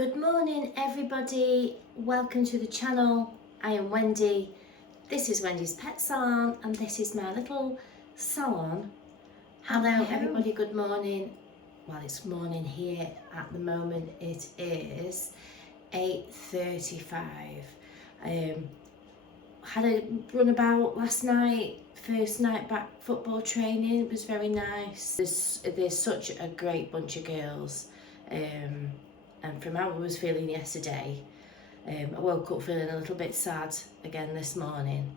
Good morning everybody, welcome to the channel. I am Wendy, this is Wendy's Pet Salon and this is my little salon. Hello everybody, good morning. Well, it's morning here at the moment. It is 8:35. Had a run about last night, first night back football training. It was very nice. There's such a great bunch of girls. And from how I was feeling yesterday, I woke up feeling a little bit sad again this morning,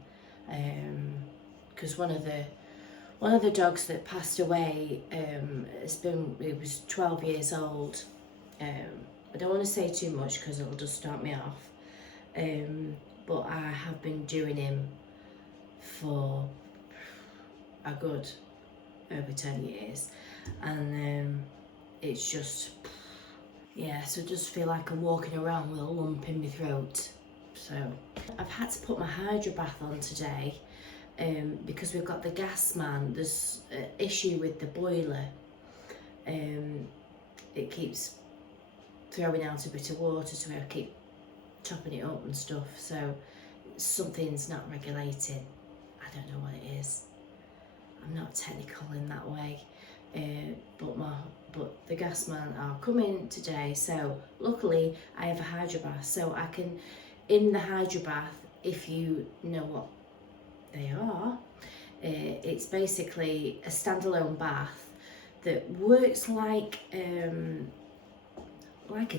because one of the dogs that passed away it was 12 years old. I don't want to say too much because it'll just start me off, but I have been doing him for a good over 10 years, and it's just, yeah, so I just feel like I'm walking around with a lump in my throat. So I've had to put my hydro bath on today because we've got the gas man. There's an issue with the boiler. It keeps throwing out a bit of water, so I keep topping it up and stuff. So something's not regulating. I don't know what it is. I'm not technical in that way. But the gas man are coming today, so luckily I have a hydro bath, so I can, in the hydro bath, if you know what they are, it's basically a standalone bath that works like a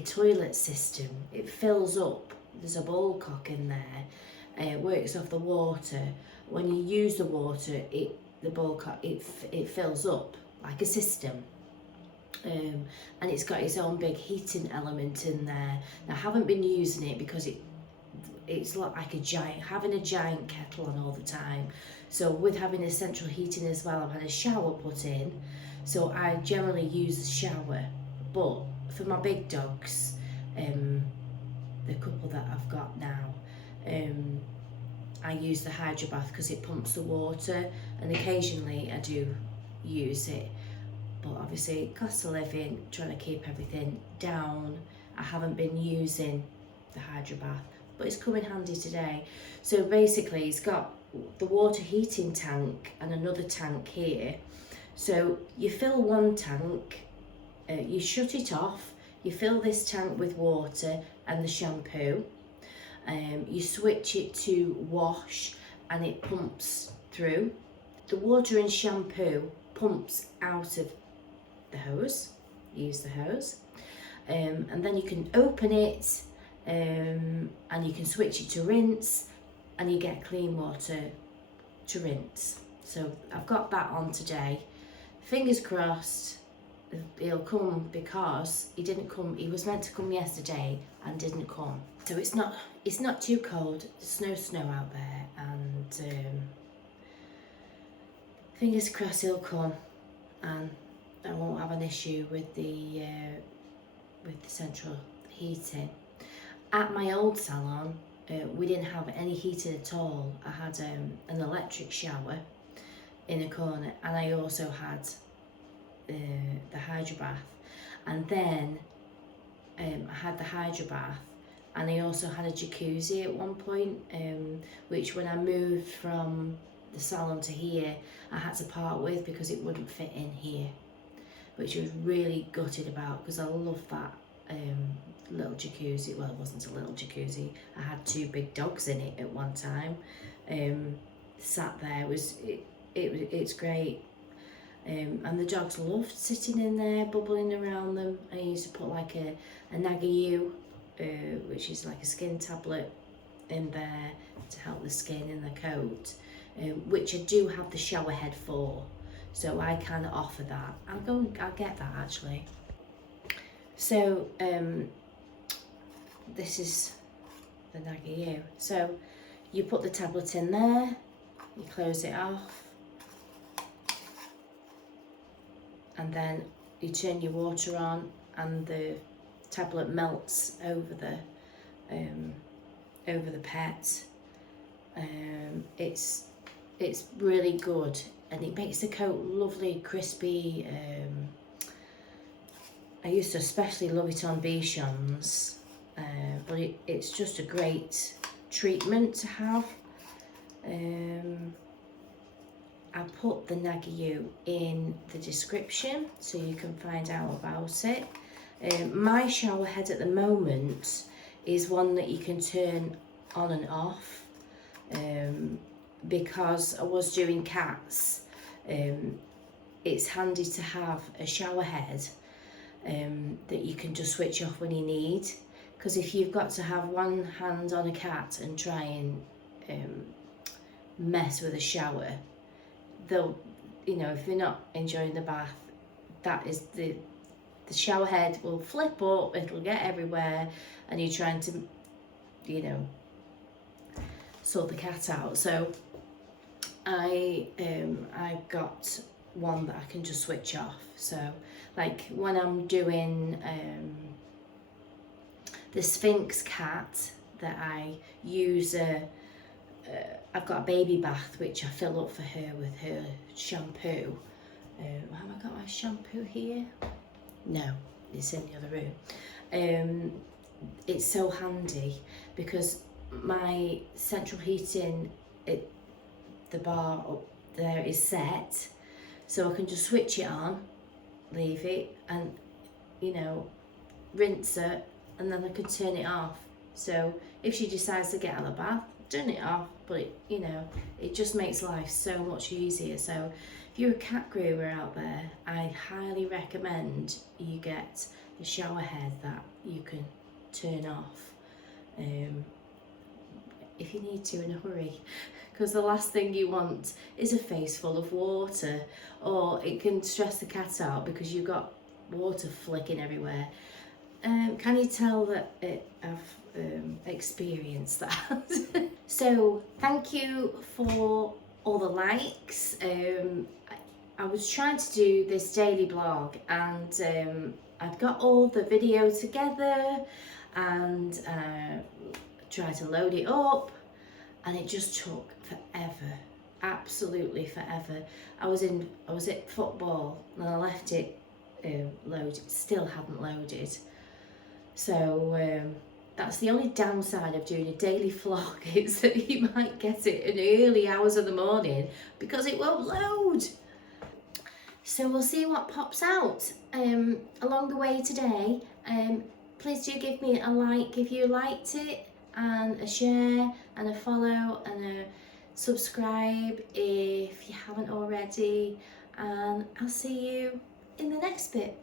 toilet system. It fills up, there's a ball cock in there, it works off the water. When you use the water, the ball cock, it fills up like a system, and it's got its own big heating element in there. Now I haven't been using it because it's like having a giant kettle on all the time. So with having a central heating as well, I've had a shower put in, so I generally use the shower. But for my big dogs, the couple that I've got now, I use the hydro bath because it pumps the water, and occasionally I do use it, but obviously cost of living, trying to keep everything down, I haven't been using the hydro bath, but it's come in handy today. So basically it's got the water heating tank and another tank here. So you fill one tank, you shut it off, you fill this tank with water and the shampoo, you switch it to wash and it pumps through. The water and shampoo pumps out of the hose, use the hose, and then you can open it, and you can switch it to rinse, and you get clean water to rinse. So I've got that on today. Fingers crossed he'll come, because he was meant to come yesterday and didn't come. So it's not too cold, there's no snow out there, and fingers crossed he'll come and I won't have an issue with the central heating. At my old salon, we didn't have any heating at all. I had an electric shower in a corner, and I also had the hydro bath, and then I had the hydro bath, and I also had a jacuzzi at one point, which when I moved from the salon to here, I had to part with because it wouldn't fit in here, which I was really gutted about because I love that little jacuzzi. Well, it wasn't a little jacuzzi, I had two big dogs in it at one time. Sat there, it's great, and the dogs loved sitting in there, bubbling around them. I used to put like a Nagayu, which is like a skin tablet, in there to help the skin and the coat, which I do have the shower head for, so I kind of offer that. I'll get that actually. So this is the Nagayu. So you put the tablet in there, you close it off, and then you turn your water on, and the tablet melts over the pet. It's really good, and it makes the coat lovely, crispy, I used to especially love it on Bichons, but it's just a great treatment to have. I'll put the Nagayu in the description so you can find out about it. My shower head at the moment is one that you can turn on and off, because I was doing cats. It's handy to have a shower head that you can just switch off when you need, because if you've got to have one hand on a cat and try and mess with a shower, they'll, you know, if they're not enjoying the bath, that is the shower head will flip up, it'll get everywhere, and you're trying to, you know, sort the cat out. So I've got one that I can just switch off. So like when I'm doing the Sphinx cat, that I use I've got a baby bath which I fill up for her with her shampoo. Have I got my shampoo here? No, it's in the other room. It's so handy because my central heating, the bar up there is set, so I can just switch it on, leave it, and, you know, rinse it, and then I can turn it off. So if she decides to get out of the bath, turn it off, but it, you know, it just makes life so much easier. So if you're a cat groomer out there, I highly recommend you get a shower head that you can turn off if you need to in a hurry, because the last thing you want is a face full of water, or it can stress the cat out because you've got water flicking everywhere. Can you tell that I've experienced that? So thank you for all the likes. I was trying to do this daily blog, and I'd got all the video together and tried to load it up, and it just took forever, absolutely forever. I was at football and I left it load, still hadn't loaded. So that's the only downside of doing a daily vlog, is that you might get it in the early hours of the morning because it won't load. So we'll see what pops out along the way today. Please do give me a like if you liked it, and a share and a follow and a subscribe if you haven't already, and I'll see you in the next bit.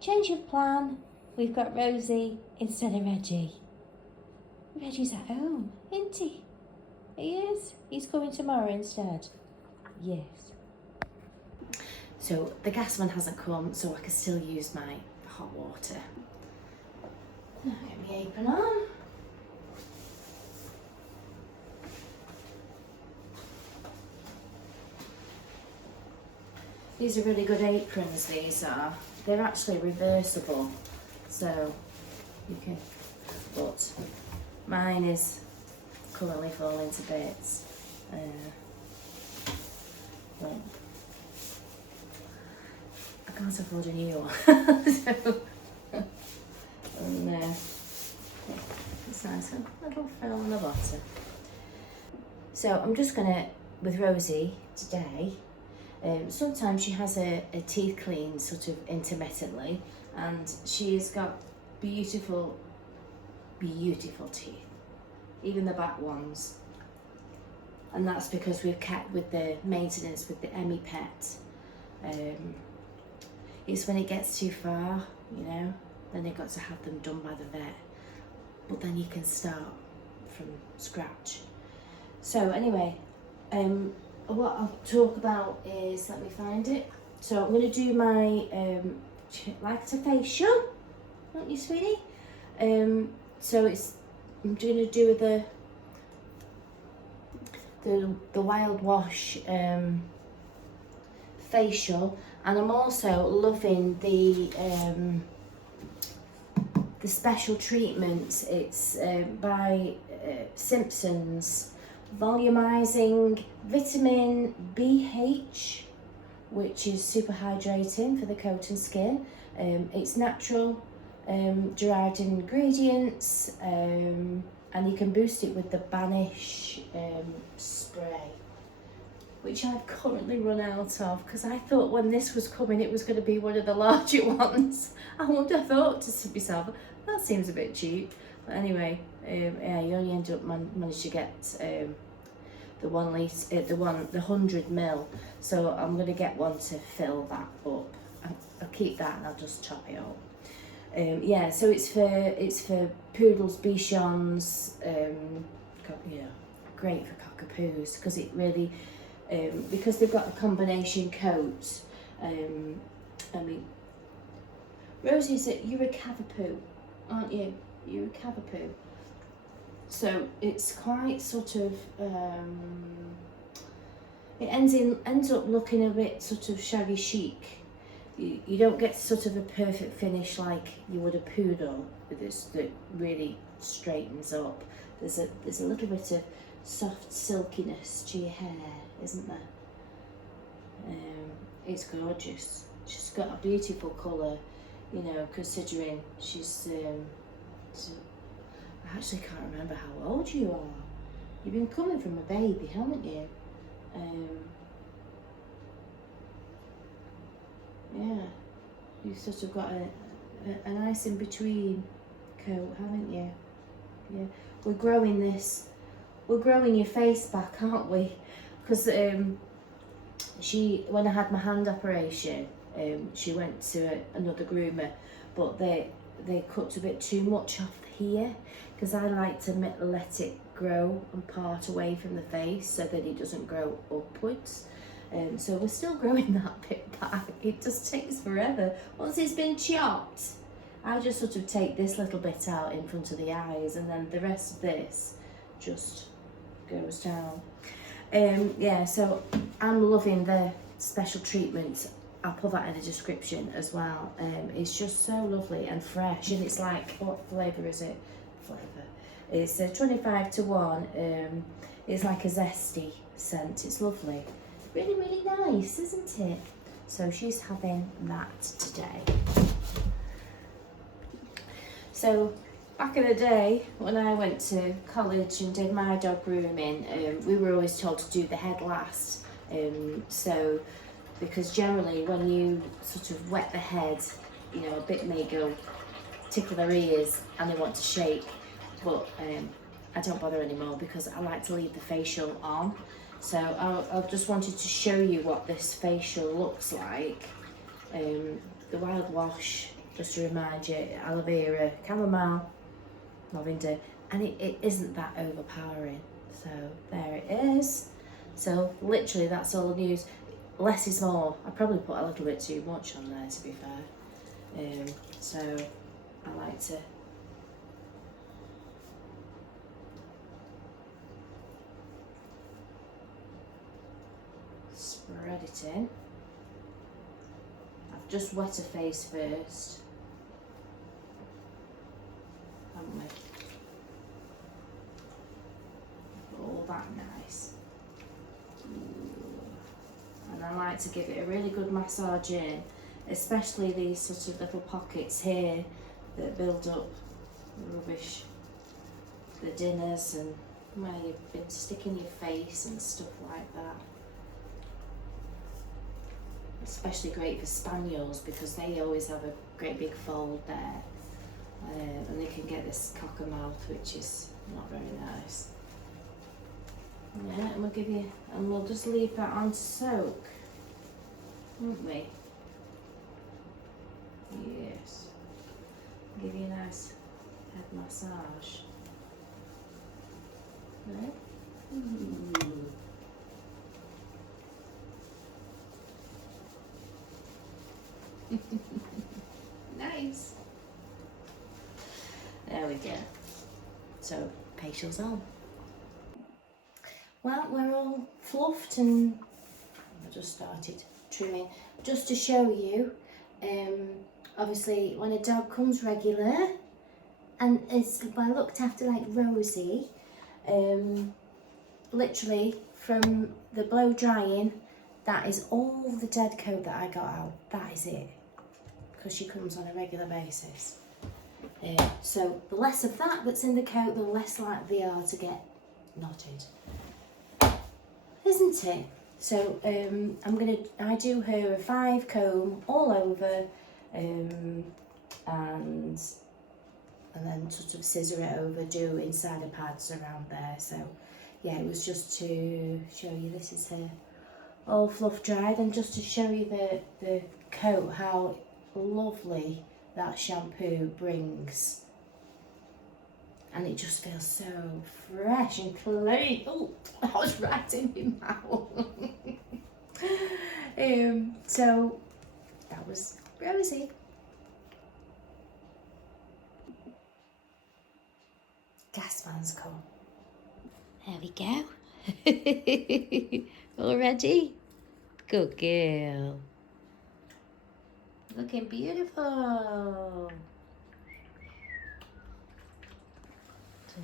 Change of plan. We've got Rosie instead of Reggie. Reggie's at home, isn't he? He is. He's coming tomorrow instead. Yes. So the gas man hasn't come, so I can still use my hot water. Now get my apron on. These are really good aprons, these are. They're actually reversible, so you can, but mine is currently falling to bits. But I can't afford a new one. So, and it's nice, a little frill on the bottom. So I'm just gonna, with Rosie today, sometimes she has a teeth clean sort of intermittently, and she's got beautiful, beautiful teeth, even the back ones. And that's because we've kept with the maintenance with the Emmy Pet. It's when it gets too far, you know, then they've got to have them done by the vet. But then you can start from scratch. So anyway, what I'll talk about is, let me find it. So I'm going to do my like a facial, aren't you, sweetie? So I'm going to do the WildWash facial, and I'm also loving the special treatment. It's by Simpsons. Volumizing vitamin BH, which is super hydrating for the coat and skin. It's natural, derived ingredients, and you can boost it with the Banish spray, which I've currently run out of because I thought when this was coming it was going to be one of the larger ones. I wouldn't have thought to myself, that seems a bit cheap. But anyway, yeah, you only end up manage to get the 1 litre, the 100 ml. So I'm going to get one to fill that up. I'll keep that and I'll just top it up. Yeah, so it's for poodles, bichons, yeah, great for cockapoos because it really. Because they've got a combination coat. I mean, Rosie, you're a Cavapoo, aren't you? You're a Cavapoo. So it's quite sort of, it ends up looking a bit sort of shaggy chic. You don't get sort of a perfect finish like you would a poodle with this that really straightens up. There's a little bit of soft silkiness to your hair, isn't there? It's gorgeous. She's got a beautiful colour, you know, considering she's I actually can't remember how old you are. You've been coming from a baby, haven't you? Yeah, you've sort of got a nice in between coat, haven't you? Yeah, we're growing your face back, aren't we? Because when I had my hand operation, she went to another groomer, but they cut a bit too much off here because I like to let it grow and part away from the face so that it doesn't grow upwards. So we're still growing that bit back. It just takes forever. Once it's been chopped, I just sort of take this little bit out in front of the eyes and then the rest of this just goes down. Yeah, so I'm loving the special treatment. I'll put that in the description as well. It's just so lovely and fresh, and it's like, what flavour is it? Flavour. It's 25 to 1. It's like a zesty scent. It's lovely. Really, really nice, isn't it? So she's having that today. So back in the day, when I went to college and did my dog grooming, we were always told to do the head last. So, because generally when you sort of wet the head, you know, a bit may go tickle their ears and they want to shake, but I don't bother anymore because I like to leave the facial on. So I just wanted to show you what this facial looks like. The WildWash, just to remind you, aloe vera, chamomile, lavender, and it isn't that overpowering. So there it is. So literally that's all I use. Less is more. I probably put a little bit too much on there, to be fair. So I like to spread it in. I've just wet a face first, haven't we? All that nice. And I like to give it a really good massage in, especially these sort of little pockets here that build up rubbish, the dinners and where you've been sticking your face and stuff like that. Especially great for spaniels because they always have a great big fold there, and they can get this cocker mouth, which is not very nice. Yeah, and we'll just leave that on to soak, won't we? Yes. Give you a nice head massage. Right? Nice. There we go. So, facial's on. Well, we're all fluffed and I just started trimming. Just to show you, obviously when a dog comes regular and is well looked after like Rosie, literally from the blow drying, that is all the dead coat that I got out. That is it. because she comes on a regular basis. So the less of that that's in the coat, the less likely they are to get knotted, isn't it? So I do her a 5 comb all over, and then sort of scissor it over, do insider pads around there. So yeah, it was just to show you this is her all fluff dried, and just to show you the coat, how lovely that shampoo brings. And it just feels so fresh and clean. Oh, I was right in my mouth. So that was Rosie. Gas man's come. There we go. All ready? Good girl. Looking beautiful.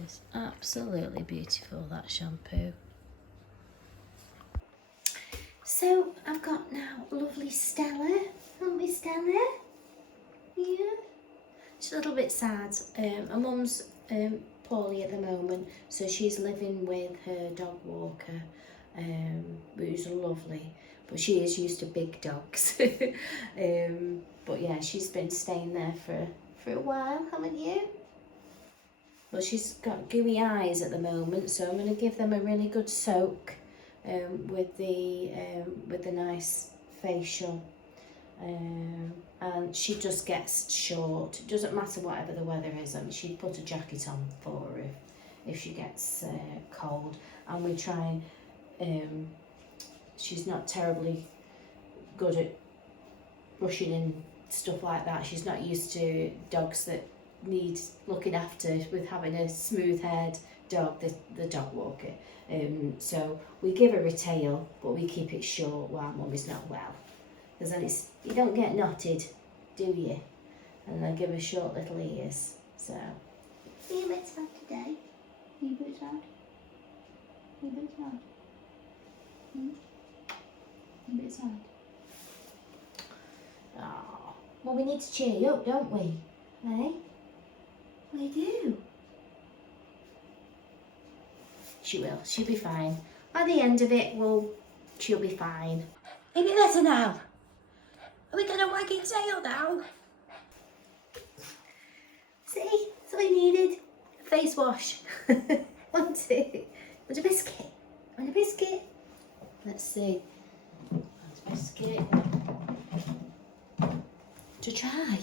It's absolutely beautiful, that shampoo. So I've got now lovely Stella. Lovely Stella. Yeah. She's a little bit sad. Her mum's poorly at the moment, so she's living with her dog walker, who's lovely, but she is used to big dogs. But yeah, she's been staying there for a while, haven't you? Well, she's got gooey eyes at the moment, so I'm going to give them a really good soak with the nice facial. And she just gets short. It doesn't matter whatever the weather is. I mean, she'd put a jacket on for her if she gets cold. And we try. She's not terribly good at brushing and stuff like that. She's not used to dogs that need looking after with having a smooth-haired dog, the dog walker. So we give her a tail, but we keep it short while Mum is not well. Because then you don't get knotted, do you? And I give her short little ears. So, are you a bit sad today? Are you a bit sad? Are you a bit sad? A bit sad? Oh, well, we need to cheer you up, don't we? Eh? We do. She will. She'll be fine. By the end of it, she'll be fine. Maybe better now. Are we gonna wag its tail now? See, that's what I needed. A face wash. Want it? Want a biscuit? Want a biscuit? Let's see. Want a biscuit. To try.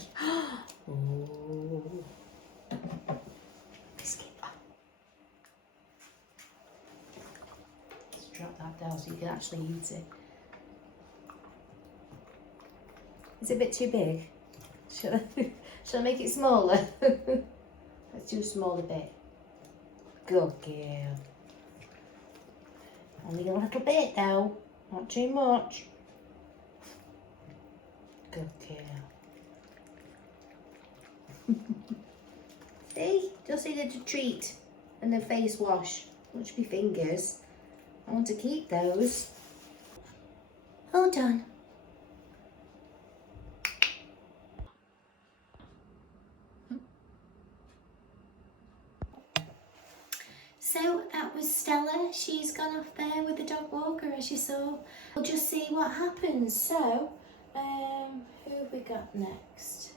Oh. Biscuit. Let's drop that down so you can actually eat it. Is it a bit too big? Shall I make it smaller? Let's do a smaller bit. Good girl. Only a little bit though, not too much. Good girl. See, just needed a treat and a face wash. Watch my fingers. I want to keep those. All done. So that was Stella. She's gone off there with the dog walker, as you saw. We'll just see what happens. So, who have we got next?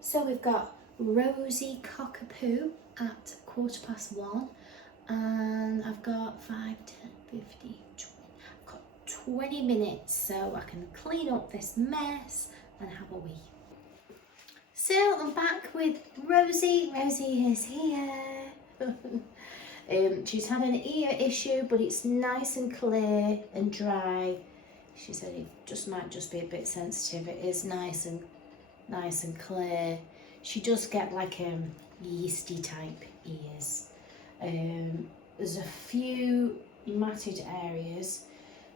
So we've got Rosie Cockapoo at 1:15, and I've got 5, 10, 15, 20. I've got 20 minutes, so I can clean up this mess and have a wee. So I'm back with Rosie. Rosie is here. She's had an ear issue, but it's nice and clear and dry. She said it might just be a bit sensitive. It is nice and clear. She does get like yeasty type ears. There's a few matted areas.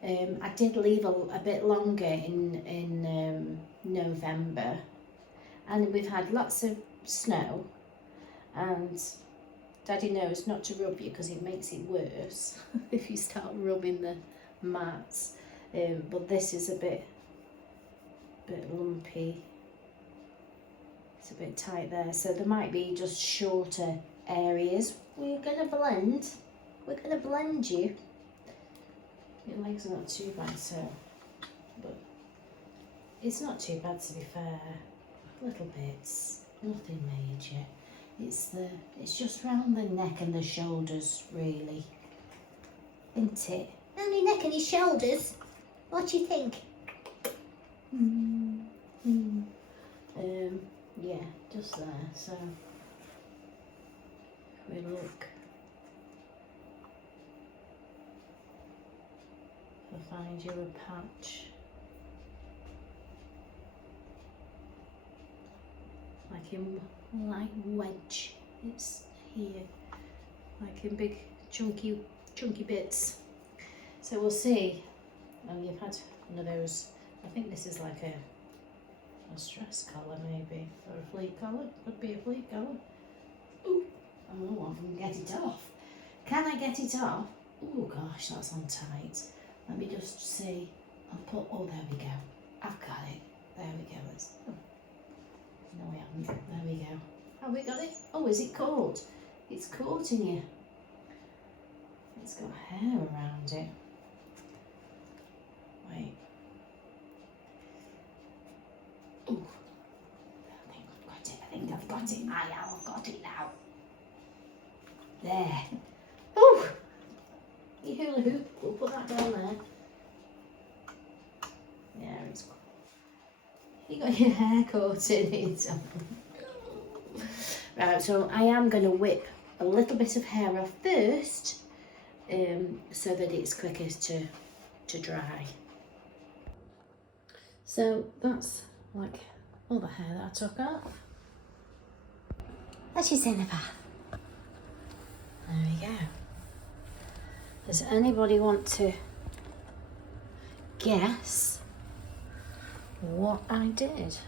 I did leave a bit longer in November, and we've had lots of snow, and Daddy knows not to rub you because it makes it worse if you start rubbing the mats. But this is a bit lumpy. It's a bit tight there, so there might be just shorter areas. We're gonna blend. We're gonna blend you. Your legs are not too bad, so, but it's not too bad to be fair. Little bits, nothing major. It's just round the neck and the shoulders, really, isn't it? Only neck and his shoulders. What do you think? Yeah, just there. So we look. I'll find you a patch. Like in light wedge. It's here. Like in big chunky bits. So we'll see. And you've had one of those, I think this is like a stress collar maybe, or a fleet collar, could be a fleet collar. Ooh, oh, I can get it off. Can I get it off? Oh gosh, that's on tight. Let me just see. Oh, there we go. I've got it. There we go. No, we haven't. There we go. Have we got it? Oh, is it caught? It's caught in you. It's got hair around it. Wait. Ooh. I think I've got it. I've got it now. There. Ooh. Your hula hoop. We'll put that down there. Yeah, it's. You got your hair caught in it. Right, so I am going to whip a little bit of hair off first, so that it's quicker to dry. So that's like all the hair that I took off. That's just in the bath. There we go. Does anybody want to guess what I did?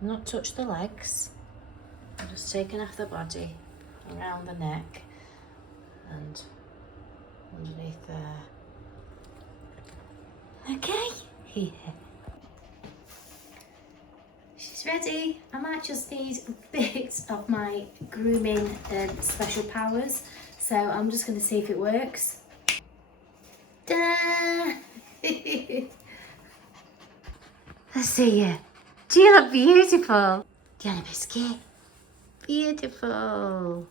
Not touch the legs. I'm just taking off the body around the neck and underneath there. Okay. Yeah. She's ready. I might just need a bit of my grooming special powers, so I'm just going to see if it works. Da! Let's see you. Do you look beautiful? Do you want a biscuit? Beautiful.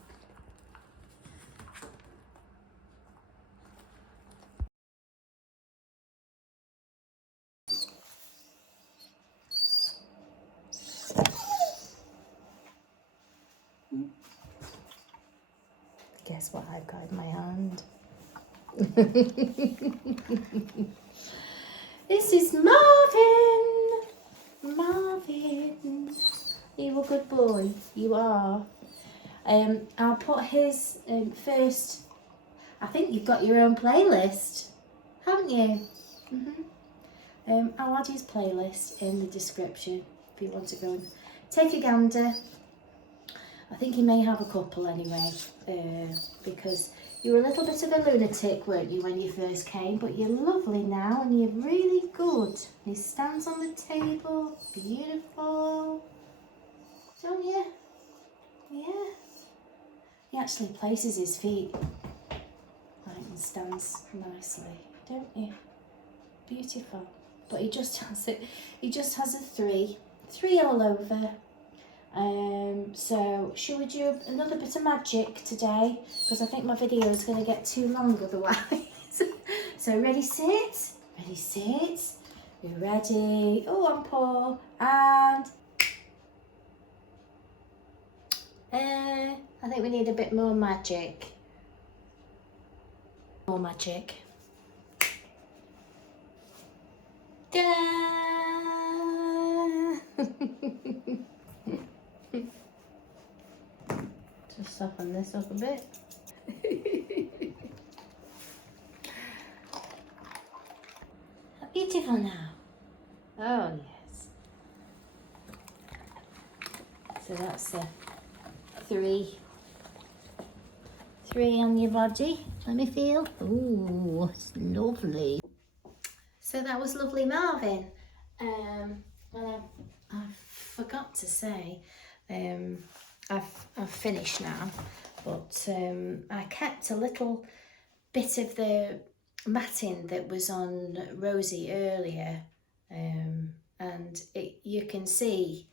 Guess what I've got in my hand? This is Marvin. Marvin, you a good boy. You are. I'll put his first. I think you've got your own playlist, haven't you? I'll add his playlist in the description if you want to go and take a gander. I think he may have a couple anyway, because you were a little bit of a lunatic, weren't you, when you first came? But you're lovely now and you're really good. He stands on the table, beautiful, don't you? Yeah. He actually places his feet right and stands nicely, don't you? Beautiful. But he just has it. He just has a three all over. So should we do another bit of magic today? Because I think my video is going to get too long otherwise. So ready, sit. Ready, sit. We're ready. Oh, one paw. And I think we need a bit more magic. More magic. Ta-da! Just soften this up a bit. How beautiful now. Oh yes. So that's a three on your body. Let me feel. Ooh, it's lovely. So that was lovely Marvin. And I forgot to say, I've finished now, but I kept a little bit of the matting that was on Rosie earlier, and you can see,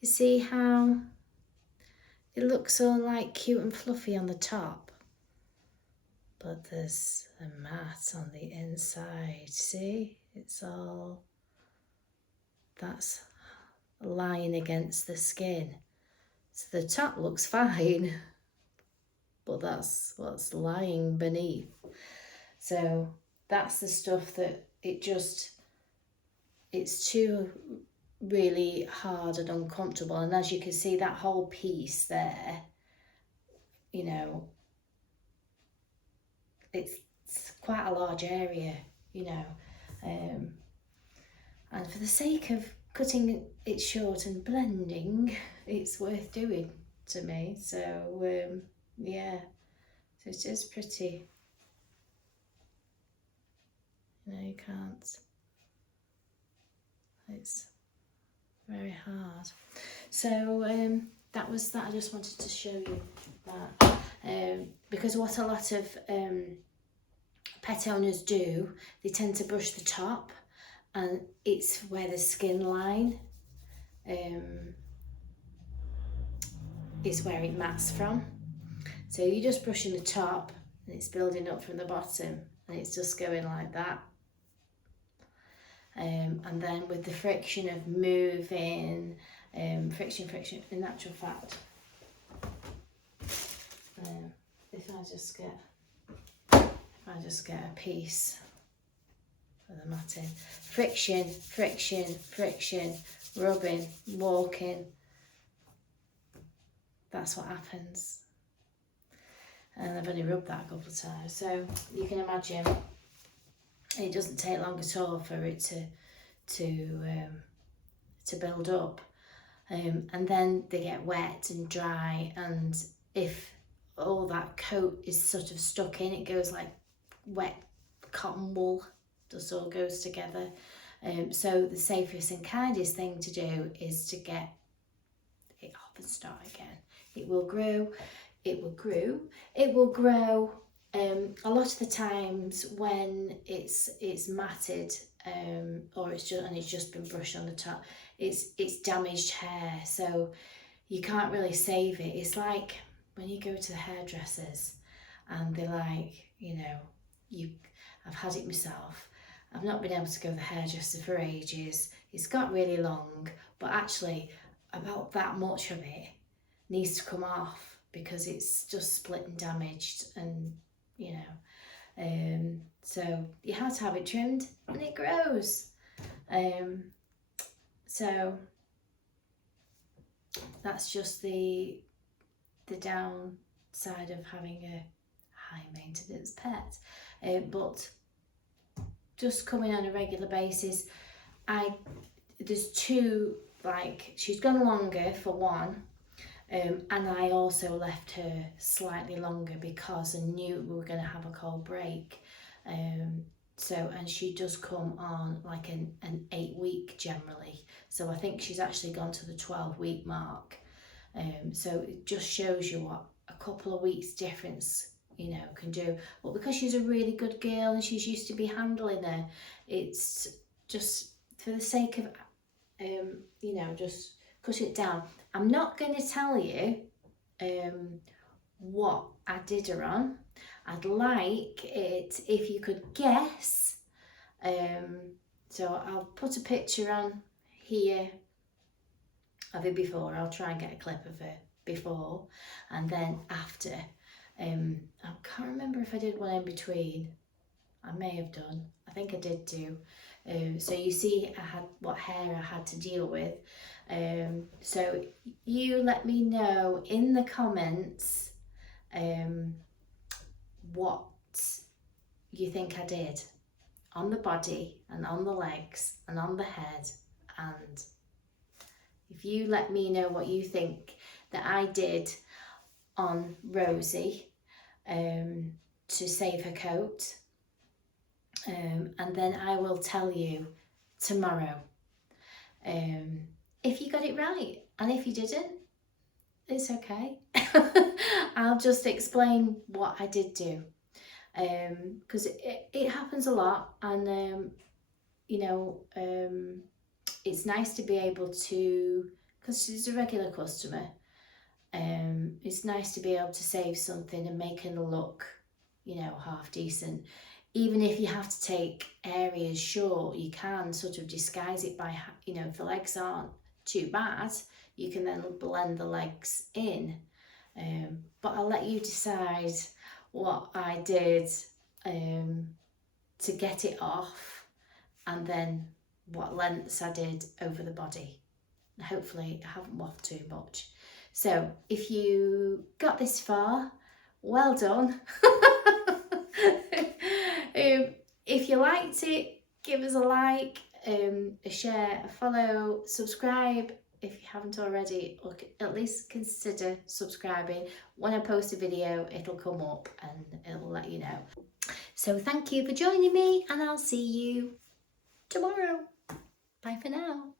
you see how it looks all like cute and fluffy on the top, but there's a mat on the inside. See, it's all, that's lying against the skin. So the top looks fine, but that's what's lying beneath. So that's the stuff that it's too really hard and uncomfortable. And as you can see, that whole piece there, you know, it's quite a large area, you know, and for the sake of cutting it short and blending, it's worth doing to me. So yeah, so it is pretty, you know, you can't, it's very hard. So that was that. I just wanted to show you that, because what a lot of pet owners do, they tend to brush the top, and it's where the skin line is where it mats from. So you're just brushing the top and it's building up from the bottom, and it's just going like that. And then with the friction of moving, friction, in actual fact, if I just get a piece of the matting, friction, rubbing, walking, that's what happens. And I've only rubbed that a couple of times, so you can imagine it doesn't take long at all for it to build up, and then they get wet and dry, and if all that coat is sort of stuck in, it goes like wet cotton wool, just all goes together. So the safest and kindest thing to do is to get it off and start again. It will grow. A lot of the times when it's matted, or it's just been brushed on the top, it's damaged hair, so you can't really save it. It's like when you go to the hairdressers and they're like, you know, I've had it myself. I've not been able to go to the hairdresser for ages. It's got really long, but actually about that much of it needs to come off because it's just split and damaged, and you know, so you have to have it trimmed and it grows. So that's just the downside of having a high maintenance pet, but just coming on a regular basis. There's two, like, she's gone longer for one, and I also left her slightly longer because I knew we were going to have a cold break. So, and she does come on like an 8-week generally. So I think she's actually gone to the 12-week mark. So it just shows you what a couple of weeks difference, you know, can do. But because she's a really good girl and she's used to be handling her, it's just for the sake of, you know, just cut it down. I'm not going to tell you what I did her on. I'd like it if you could guess. So I'll put a picture on here of her before. I'll try and get a clip of her before and then after. I can't remember if I did one in between. I may have done. I think I did do. So you see I had what hair I had to deal with. So you let me know in the comments what you think I did on the body and on the legs and on the head, and if you let me know what you think that I did on Rosie to save her coat, and then I will tell you tomorrow if you got it right, and if you didn't, it's okay. I'll just explain what I did do, because it happens a lot, and you know, it's nice to be able to, because she's a regular customer, it's nice to be able to save something and make it look, you know, half decent. Even if you have to take areas short, you can sort of disguise it by, you know, if the legs aren't too bad, you can then blend the legs in. But I'll let you decide what I did to get it off, and then what lengths I did over the body. Hopefully I haven't waffled too much. So if you got this far, well done. If you liked it, give us a like, a share, a follow, subscribe if you haven't already, or at least consider subscribing. When I post a video, it'll come up and it'll let you know. So thank you for joining me, and I'll see you tomorrow. Bye for now.